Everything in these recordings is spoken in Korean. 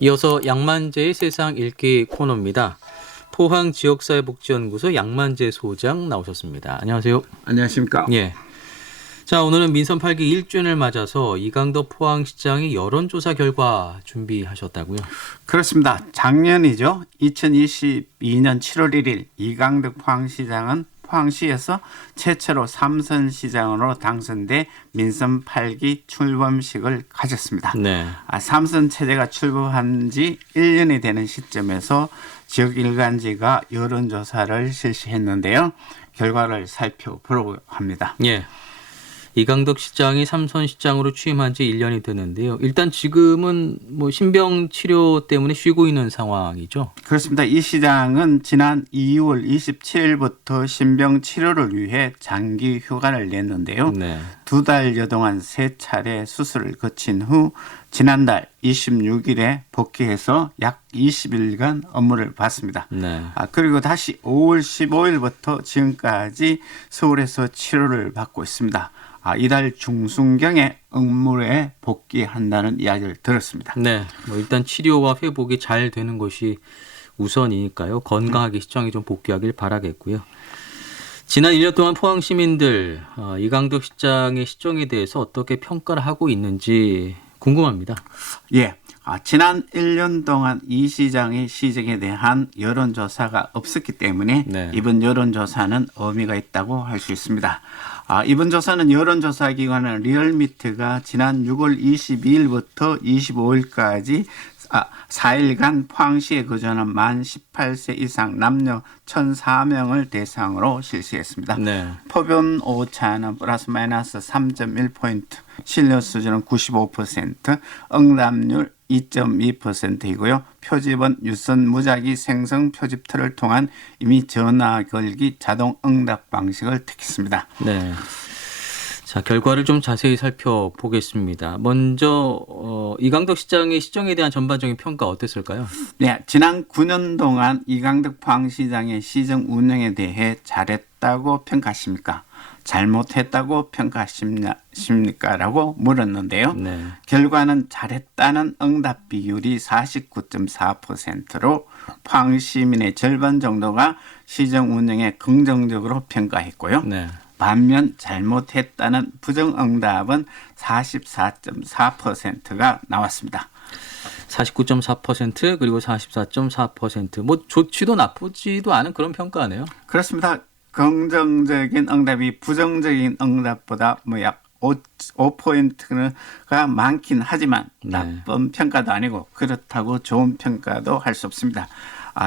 이어서 양만재의 세상 읽기 코너입니다. 포항지역사회복지연구소 양만재 소장 나오셨습니다. 안녕하세요. 안녕하십니까. 예. 자, 오늘은 민선 8기 1주년을 맞아서 이강덕 포항시장이 여론조사 결과 준비하셨다고요? 그렇습니다. 작년이죠. 2022년 7월 1일 이강덕 포항시장은 포항시에서 최초로 삼선시장으로 당선돼 민선 8기 출범식을 가졌습니다. 네. 삼선 체제가 출범한 지 1년이 되는 시점에서 지역 일간지가 여론조사를 실시했는데요. 결과를 살펴보려고 합니다. 예. 이강덕 시장이 삼선 시장으로 취임한 지 1년이 되는데요. 일단 지금은 신병 치료 때문에 쉬고 있는 상황이죠. 그렇습니다. 이 시장은 지난 2월 27일부터 신병 치료를 위해 장기 휴가를 냈는데요. 네. 2달여 동안 3차례 수술을 거친 후 지난달 26일에 복귀해서 약 20일간 업무를 봤습니다. 네. 그리고 다시 5월 15일부터 지금까지 서울에서 치료를 받고 있습니다. 이달 중순경에 업무에 복귀한다는 이야기를 들었습니다. 네. 일단 치료와 회복이 잘 되는 것이 우선이니까요. 건강하게 시장에 좀 복귀하길 바라겠고요. 지난 1년 동안 포항 시민들 이강덕 시장의 시정에 대해서 어떻게 평가를 하고 있는지 궁금합니다. 예. 지난 1년 동안 이 시장의 시정에 대한 여론조사가 없었기 때문에 네. 이번 여론조사는 의미가 있다고 할 수 있습니다. 이번 조사는 여론조사 기관은 리얼미터가 지난 6월 22일부터 25일까지 4일간 포항시에 거주하는 만 18세 이상 남녀 1,004명을 대상으로 실시했습니다. 네. 표본 오차는 플러스 마이너스 3.1포인트, 신뢰 수준은 95%, 응답률 2.2%이고요. 표집은 유선 무작위 생성 표집틀을 통한 이미 전화 걸기 자동 응답 방식을 택했습니다. 네. 자, 결과를 좀 자세히 살펴보겠습니다. 먼저 이강덕 시장의 시정에 대한 전반적인 평가 어땠을까요? 네, 지난 9년 동안 이강덕 포항시장의 시정 운영에 대해 잘했다고 평가하십니까? 잘못했다고 평가하십니까? 라고 물었는데요. 네. 결과는 잘했다는 응답 비율이 49.4%로 포항 시민의 절반 정도가 시정 운영에 긍정적으로 평가했고요. 네. 반면 잘못했다는 부정응답은 44.4%가 나왔습니다. 49.4% 그리고 44.4% 좋지도 나쁘지도 않은 그런 평가네요. 그렇습니다. 긍정적인 응답이 부정적인 응답보다 약 5포인트가 많긴 하지만 나쁜 평가도 아니고 그렇다고 좋은 평가도 할 수 없습니다.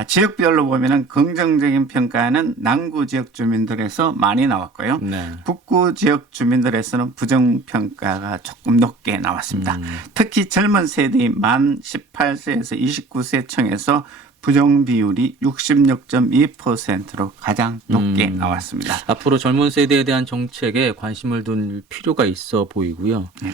지역별로 보면은 긍정적인 평가는 남구 지역 주민들에서 많이 나왔고요. 네. 북구 지역 주민들에서는 부정 평가가 조금 높게 나왔습니다. 특히 젊은 세대인 만 18세에서 29세층에서 부정 비율이 66.2%로 가장 높게 나왔습니다. 앞으로 젊은 세대에 대한 정책에 관심을 둘 필요가 있어 보이고요. 네.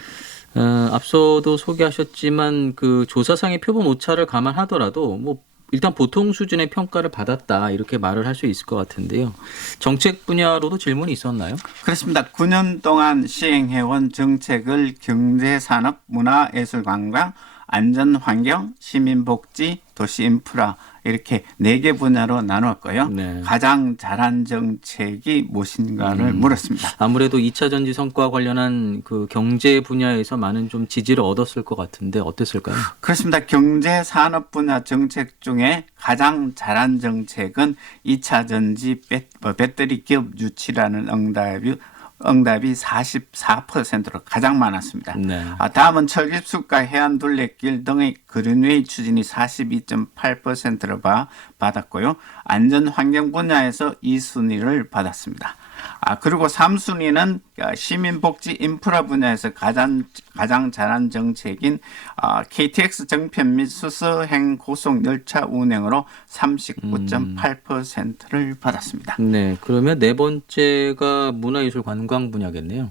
앞서도 소개하셨지만 그 조사상의 표본 오차를 감안하더라도 일단 보통 수준의 평가를 받았다 이렇게 말을 할 수 있을 것 같은데요. 정책 분야로도 질문이 있었나요? 그렇습니다. 9년 동안 시행해온 정책을 경제, 산업, 문화, 예술, 관광, 안전환경, 시민복지, 도시인프라 이렇게 4개 분야로 나누었고요. 네. 가장 잘한 정책이 무엇인가를 물었습니다. 아무래도 2차 전지 성과 관련한 그 경제 분야에서 많은 좀 지지를 얻었을 것 같은데 어땠을까요? 그렇습니다. 경제 산업 분야 정책 중에 가장 잘한 정책은 2차 전지 배터리 기업 유치라는 응답이 44%로 가장 많았습니다. 네. 다음은 철집수가 해안 둘레길 등의 그린웨이 추진이 42.8%를 받았고요. 안전환경 분야에서 2순위를 받았습니다. 그리고 3순위는 시민복지 인프라 분야에서 가장 잘한 정책인 KTX 정편 및 수서행 고속 열차 운행으로 39.8%를 받았습니다. 네, 그러면 네 번째가 문화예술 관광 분야겠네요.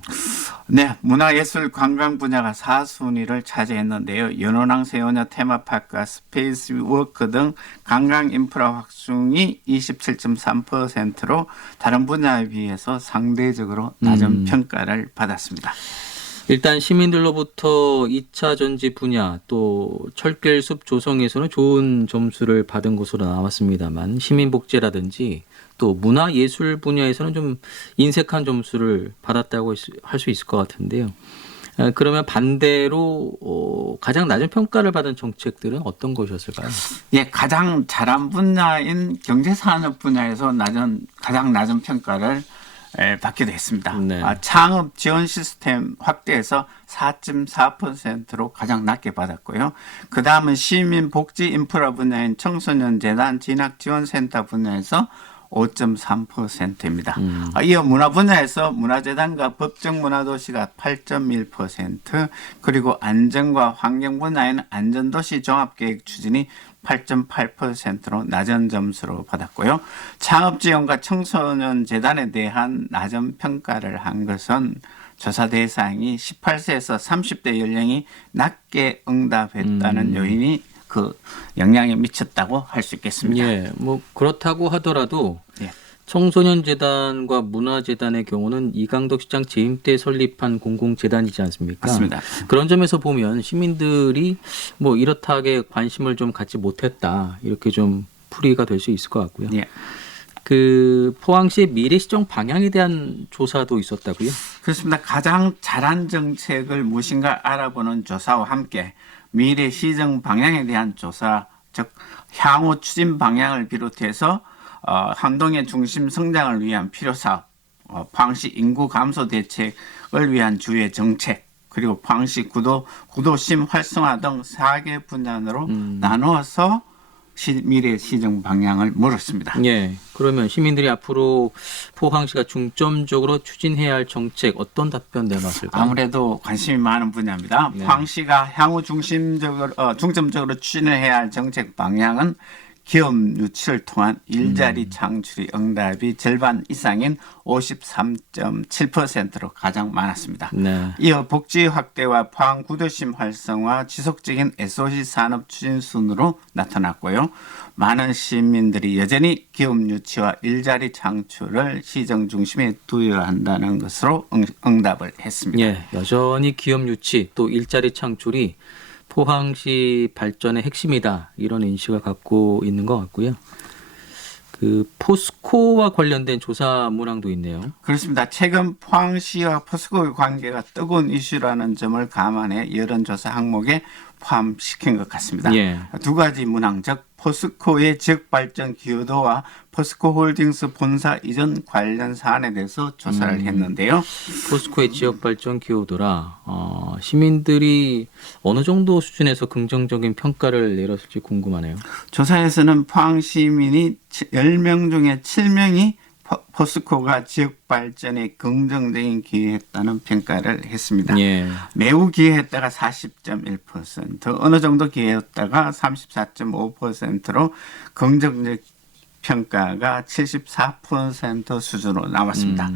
네, 문화예술 관광 분야가 4순위를 차지했는데요. 연호랑 세워녀 테마파크와 스페이스워크 등 관광 인프라 확충이 27.3%로 다른 분야에 비해서 상대적으로 낮은 평가를 받았습니다. 일단 시민들로부터 2차 전지 분야 또 철길숲 조성에서는 좋은 점수를 받은 것으로 나왔습니다만 시민복지라든지 또 문화예술 분야에서는 좀 인색한 점수를 받았다고 할 수 있을 것 같은데요. 그러면 반대로 가장 낮은 평가를 받은 정책들은 어떤 것이었을까요? 예, 가장 잘한 분야인 경제산업 분야에서 가장 낮은 평가를 받기도 했습니다. 네. 창업 지원 시스템 확대에서 4.4%로 가장 낮게 받았고요. 그 다음은 시민복지 인프라 분야인 청소년 재단 진학지원센터 분야에서 5.3%입니다. 이어 문화 분야에서 문화재단과 법정문화도시가 8.1%, 그리고 안전과 환경 분야인 안전도시 종합계획 추진이 8.8%로 낮은 점수로 받았고요. 창업지원과 청소년 재단에 대한 낮은 평가를 한 것은 조사 대상이 18세에서 30대 연령이 낮게 응답했다는 요인이 그 영향에 미쳤다고 할 수 있겠습니다. 예, 뭐 그렇다고 하더라도 예. 청소년 재단과 문화재단의 경우는 이강덕 시장 재임 때 설립한 공공재단이지 않습니까? 맞습니다. 그런 점에서 보면 시민들이 뭐 이렇다하게 관심을 좀 갖지 못했다 이렇게 좀 풀이가 될 수 있을 것 같고요. 예. 그 포항시 미래 시정 방향에 대한 조사도 있었다고요? 그렇습니다. 가장 잘한 정책을 무엇인가 알아보는 조사와 함께 미래 시정 방향에 대한 조사, 즉 향후 추진 방향을 비롯해서 한동의 중심 성장을 위한 필요 사업, 포항시 인구 감소 대책을 위한 주요 정책, 그리고 포항시 구도심 활성화 등 4개 분야로 나누어서 미래 시정 방향을 물었습니다. 예. 그러면 시민들이 앞으로 포항시가 중점적으로 추진해야 할 정책 어떤 답변 내놨을까요? 아무래도 관심이 많은 분야입니다. 네. 포항시가 향후 중점적으로 추진해야 할 정책 방향은 기업 유치를 통한 일자리 창출이 응답이 절반 이상인 53.7%로 가장 많았습니다. 네. 이어 복지 확대와 포항 구도심 활성화, 지속적인 SOC 산업 추진 순으로 나타났고요. 많은 시민들이 여전히 기업 유치와 일자리 창출을 시정 중심에 두어야 한다는 것으로 응답을 했습니다. 예. 여전히 기업 유치 또 일자리 창출이 포항시 발전의 핵심이다 이런 인식을 갖고 있는 것 같고요. 그 포스코와 관련된 조사 문항도 있네요. 그렇습니다. 최근 포항시와 포스코의 관계가 뜨거운 이슈라는 점을 감안해 여론조사 항목에 포함시킨 것 같습니다. 예. 두 가지 문항, 즉 포스코의 지역발전 기여도와 포스코홀딩스 본사 이전 관련 사안에 대해서 조사를 했는데요. 포스코의 지역 발전 기여도라 시민들이 어느 정도 수준에서 긍정적인 평가를 내렸을지 궁금하네요. 조사에서는 포항 시민이 10명 중에 7명이 포스코가 지역 발전에 긍정적인 기여했다는 평가를 했습니다. 예. 매우 매우 기여했다가 40.1%, 어느 정도 기여했다가 34.5%로 긍정적 평가가 74% 수준으로 나왔습니다.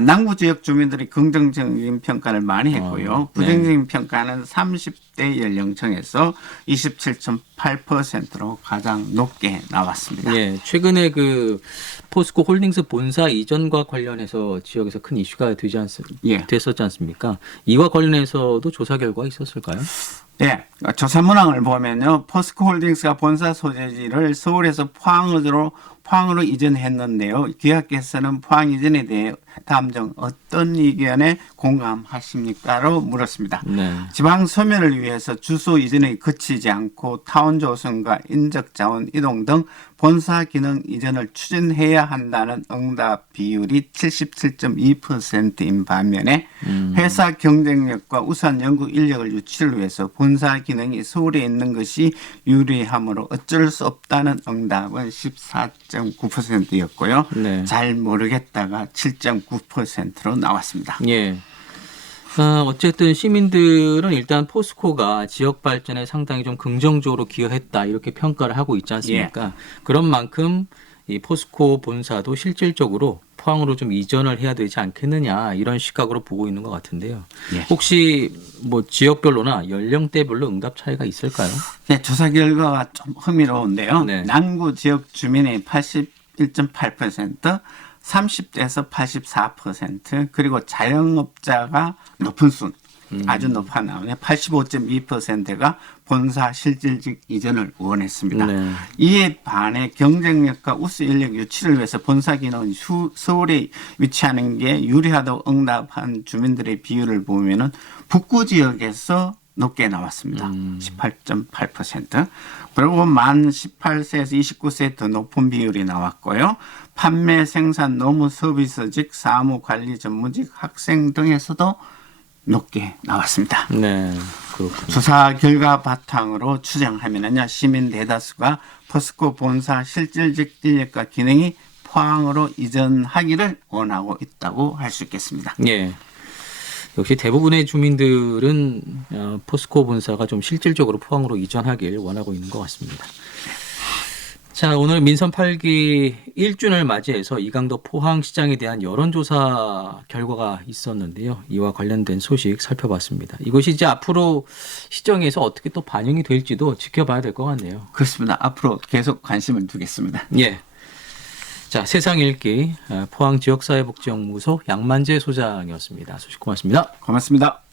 남구 지역 주민들이 긍정적인 평가를 많이 했고요. 부정적인 평가는 30대 연령층에서 27.8%로 가장 높게 나왔습니다. 예. 최근에 그 포스코 홀딩스 본사 이전과 관련해서 지역에서 큰 이슈가 예. 됐었지 않습니까? 이와 관련해서도 조사 결과가 있었을까요? 네, 조사 문항을 보면요, 포스코 홀딩스가 본사 소재지를 서울에서 포항으로 이전했는데요. 기업께서는 포항 이전에 대해 다음 중 어떤 의견에 공감하십니까?로 물었습니다. 네. 지방 소멸을 위해서 주소 이전에 그치지 않고 타운 조성과 인적 자원 이동 등 본사 기능 이전을 추진해야 한다는 응답 비율이 77.2%인 반면에 회사 경쟁력과 우수한 연구 인력을 유치를 위해서 본사 기능이 서울에 있는 것이 유리하므로 어쩔 수 없다는 응답은 14.9%였고요. 네. 잘 모르겠다가 7.9%로 나왔습니다. 예. 어쨌든 시민들은 일단 포스코가 지역 발전에 상당히 좀 긍정적으로 기여했다 이렇게 평가를 하고 있지 않습니까? 그런 만큼 이 포스코 본사도 실질적으로 포항으로 좀 이전을 해야 되지 않겠느냐 이런 시각으로 보고 있는 것 같은데요. 예. 혹시 뭐 지역별로나 연령대별로 응답 차이가 있을까요? 네, 조사 결과가 좀 흥미로운데요. 네. 남구 지역 주민의 81.8%, 30대에서 84%, 그리고 자영업자가 높은 순, 아주 높아 나오네. 85.2%가 본사 실질직 이전을 원했습니다. 네. 이에 반해 경쟁력과 우수 인력 유치를 위해서 본사 기능은 서울에 위치하는 게 유리하다고 응답한 주민들의 비율을 보면은 북구 지역에서 높게 나왔습니다. 18.8%. 그리고 만 18세에서 29세에 더 높은 비율이 나왔고요. 판매, 생산, 노무, 서비스직, 사무, 관리, 전문직, 학생 등에서도 높게 나왔습니다. 네, 그렇군요. 조사 결과 바탕으로 추정하면은요, 시민 대다수가 포스코 본사 실질직 인력과 기능이 포항으로 이전하기를 원하고 있다고 할 수 있겠습니다. 예. 역시 대부분의 주민들은 포스코 본사가 좀 실질적으로 포항으로 이전하길 원하고 있는 것 같습니다. 자, 오늘 민선 8기 1주년을 맞이해서 이강덕 포항시장에 대한 여론조사 결과가 있었는데요. 이와 관련된 소식 살펴봤습니다. 이것이 이제 앞으로 시정에서 어떻게 또 반영이 될지도 지켜봐야 될 것 같네요. 그렇습니다. 앞으로 계속 관심을 두겠습니다. 예. 자, 세상 읽기 포항지역사회복지연구소 양만재 소장이었습니다. 소식 고맙습니다. 고맙습니다.